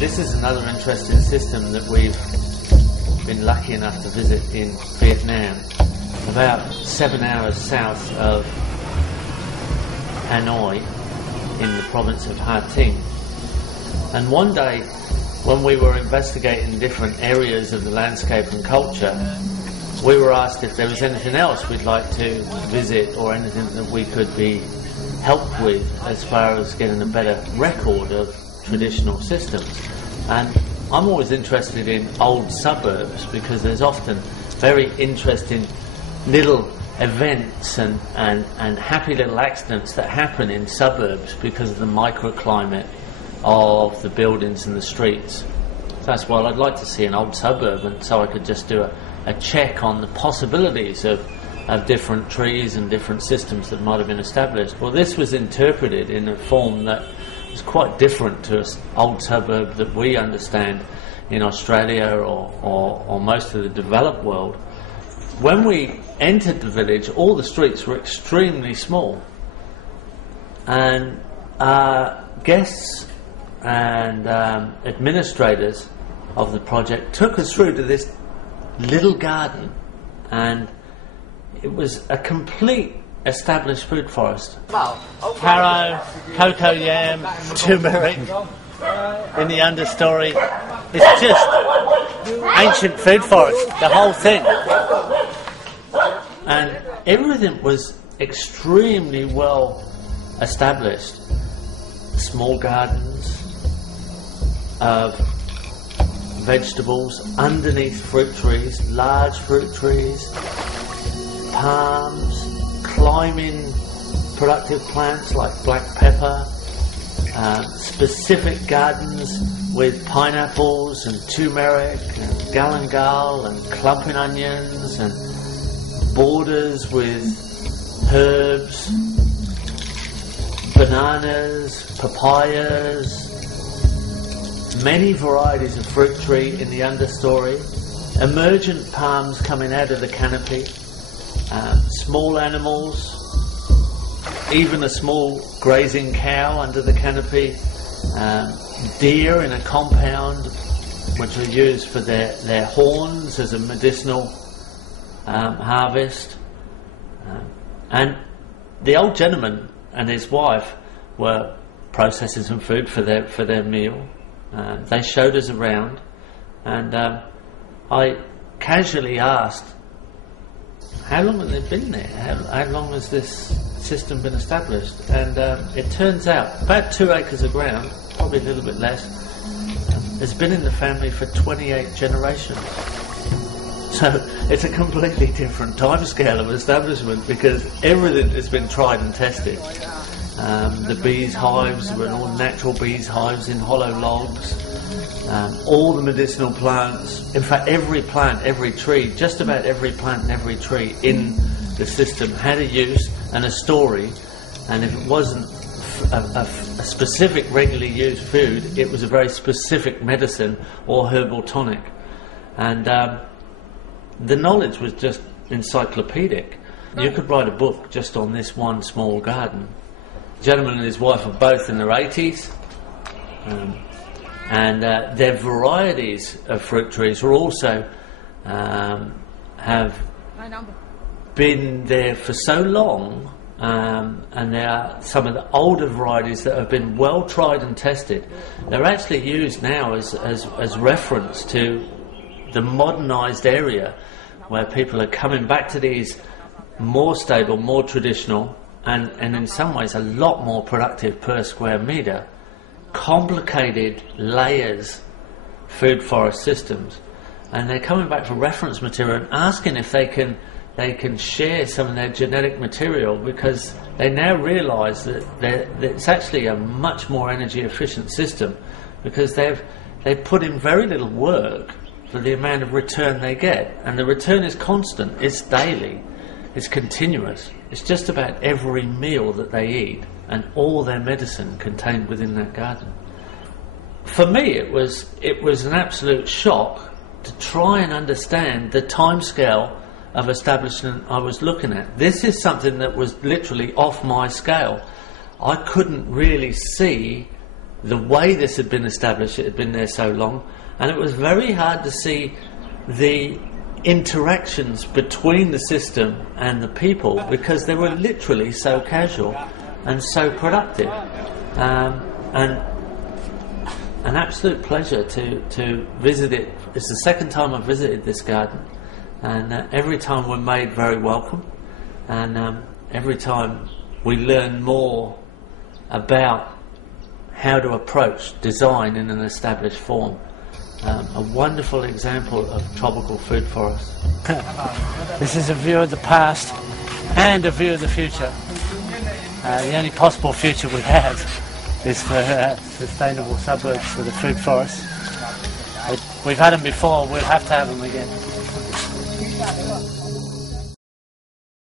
This is another interesting system that we've been lucky enough to visit in Vietnam, about 7 hours south of Hanoi in the province of Ha Tinh. And one day, when we were investigating different areas of the landscape and culture, we were asked if there was anything else we'd like to visit or anything that we could be helped with as far as getting a better record of traditional systems. And I'm always interested in old suburbs because there's often very interesting little events and happy little accidents that happen in suburbs because of the microclimate of the buildings and the streets. That's why I'd like to see an old suburb, and so I could just do a check on the possibilities of different trees and different systems that might have been established. Well, this was interpreted in a form that was quite different to an old suburb that we understand in Australia or most of the developed world. When we entered the village, all the streets were extremely small, and guests and administrators of the project took us through to this little garden, and it was a complete established food forest. Taro, cocoa yam, turmeric in the understory. It's just ancient food forest, the whole thing. And everything was extremely well established. Small gardens of vegetables underneath fruit trees, large fruit trees, palms, climbing productive plants like black pepper, specific gardens with pineapples and turmeric and galangal and clumping onions, and borders with herbs, bananas, papayas, many varieties of fruit tree in the understory, emergent palms coming out of the canopy, small animals, even a small grazing cow under the canopy, deer in a compound which are used for their horns as a medicinal harvest. And the old gentleman and his wife were processing some food for their meal. They showed us around, and I casually asked, how long have they been there? How long has this system been established? And it turns out about 2 acres of ground, probably a little bit less, has been in the family for 28 generations. So it's a completely different timescale of establishment because everything has been tried and tested. The bees' hives were all natural bees' hives in hollow logs. All the medicinal plants, in fact every plant, every tree, just about every plant and every tree in the system had a use and a story, and if it wasn't a specific regularly used food, it was a very specific medicine or herbal tonic. And the knowledge was just encyclopedic. You could write a book just on this one small garden. The gentleman and his wife are both in their 80s, and their varieties of fruit trees are also have been there for so long, and they are some of the older varieties that have been well tried and tested. They're actually used now as reference to the modernised area where people are coming back to these more stable, more traditional, and in some ways a lot more productive per square metre, complicated layers food forest systems. And they're coming back for reference material and asking if they can share some of their genetic material, because they now realise that it's actually a much more energy efficient system, because they've put in very little work for the amount of return they get, and the return is constant, it's daily, it's continuous, it's just about every meal that they eat and all their medicine contained within that garden. For me it was an absolute shock to try and understand the timescale of establishment I was looking at. This is something that was literally off my scale. I couldn't really see the way this had been established. It had been there so long, and it was very hard to see the interactions between the system and the people, because they were literally so casual and so productive. And an absolute pleasure to visit it. It's the second time I've visited this garden, and every time we're made very welcome, and every time we learn more about how to approach design in an established form. A wonderful example of tropical food forest. This is a view of the past and a view of the future. The only possible future we have is for sustainable suburbs for the food forest. We've had them before, we'll have to have them again.